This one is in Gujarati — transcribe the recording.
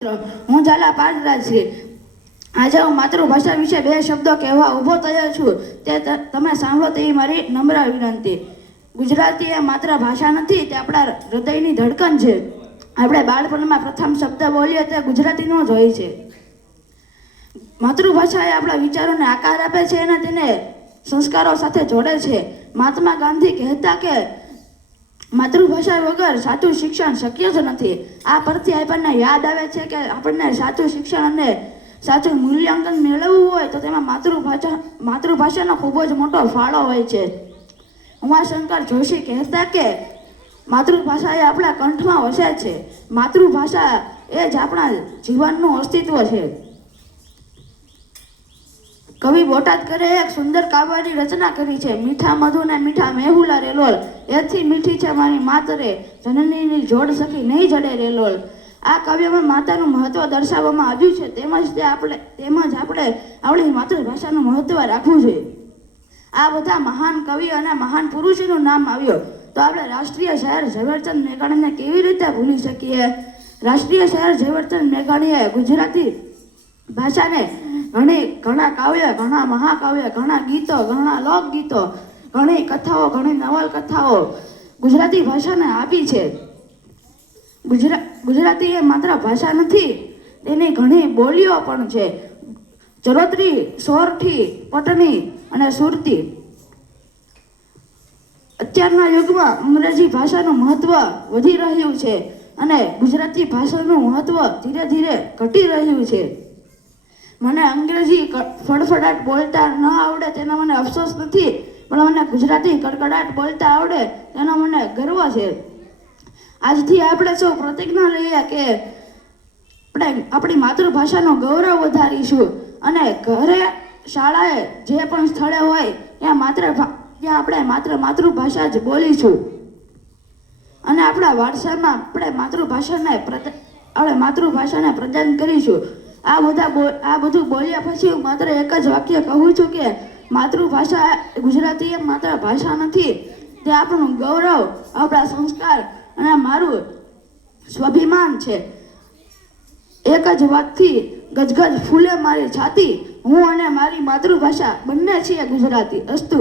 હું ઝાલા પારરાજ. આજે હું માતૃભાષા વિશે બે શબ્દો કહેવા ઊભો થયો છું. તે તમે સાંભળો તેવી મારી નમ્ર વિનંતી. ગુજરાતી એ માત્ર ભાષા નથી, તે આપણા હૃદયની ધડકન છે. આપણે બાળપણમાં પ્રથમ શબ્દ બોલીએ તે ગુજરાતીનો જ હોય છે. માતૃભાષા એ આપણા વિચારોને આકાર આપે છે અને તેને સંસ્કારો સાથે જોડે છે. મહાત્મા ગાંધી કહેતા કે માતૃભાષા વગર સાચું શિક્ષણ શક્ય જ નથી. આ પરથી આપણને યાદ આવે છે કે આપણને સાચું શિક્ષણ અને સાચું મૂલ્યાંકન મેળવવું હોય તો તેમાં માતૃભાષાનો ખૂબ જ મોટો ફાળો હોય છે. ઉમાશંકર જોશી કહેતા કે માતૃભાષા એ આપણા કંઠમાં વસે છે. માતૃભાષા એ જ આપણા જીવનનું અસ્તિત્વ છે. કવિ બોટાદકરે એક સુંદર કાવ્યની રચના કરી છે. મીઠા મધુ ને મીઠા મેહુલા રેલોલ, એથી મીઠી છે મારી માતરે, જનનીની જોડ સખી નહીં જડે રેલોલ. આ કાવ્યમાં માતાનું મહત્વ દર્શાવવામાં આવ્યું છે. તેમજ આપણે આપણી માતૃભાષાનું મહત્વ રાખવું જોઈએ. આ બધા મહાન કવિ અને મહાન પુરુષોનું નામ આવ્યું તો આપણે રાષ્ટ્રીય શાયર ઝવેરચંદ મેઘાણીને કેવી રીતે ભૂલી શકીએ? રાષ્ટ્રીય શાયર ઝવેરચંદ મેઘાણીએ ગુજરાતી ભાષાને ઘણા કાવ્ય, ઘણા મહાકાવ્ય, ઘણા ગીતો, ઘણા લોકગીતો, ઘણી કથાઓ, ઘણી નવલકથાઓ ગુજરાતી ભાષાને આપી છે. ગુજરાતી એ માત્ર ભાષા નથી, તેની ઘણી બોલીઓ પણ છે. ચરોતરી, સોરઠી, પટની અને સુરતી. અત્યારના યુગમાં અંગ્રેજી ભાષાનું મહત્વ વધી રહ્યું છે અને ગુજરાતી ભાષાનું મહત્વ ધીરે ધીરે ઘટી રહ્યું છે. મને અંગ્રેજી ફડફડાટ બોલતા ન આવડે તેનો મને અફસોસ નથી, પણ મને ગુજરાતી કડકડાટ બોલતા આવડે તેનો મને ગર્વ છે. આજથી આપણે સૌ પ્રતિજ્ઞા લઈએ કે આપણે આપણી માતૃભાષાનું ગૌરવ વધારીશું અને ઘરે, શાળાએ, જે પણ સ્થળે હોય ત્યાં આપણે માત્ર માતૃભાષા જ બોલીશું અને આપણા વારસામાં આપણે માતૃભાષાને પ્રદાન કરીશું. આ બધું બોલ્યા પછી હું માત્ર એક જ વાક્ય કહું છું કે માતૃભાષા ગુજરાતી એ માત્ર ભાષા નથી, તે આપણું ગૌરવ, આપણા સંસ્કાર અને મારું સ્વાભિમાન છે. એક જ વાતથી ગજગજ ફૂલે મારી છાતી, હું અને મારી માતૃભાષા બંને છીએ ગુજરાતી. અસ્તુ.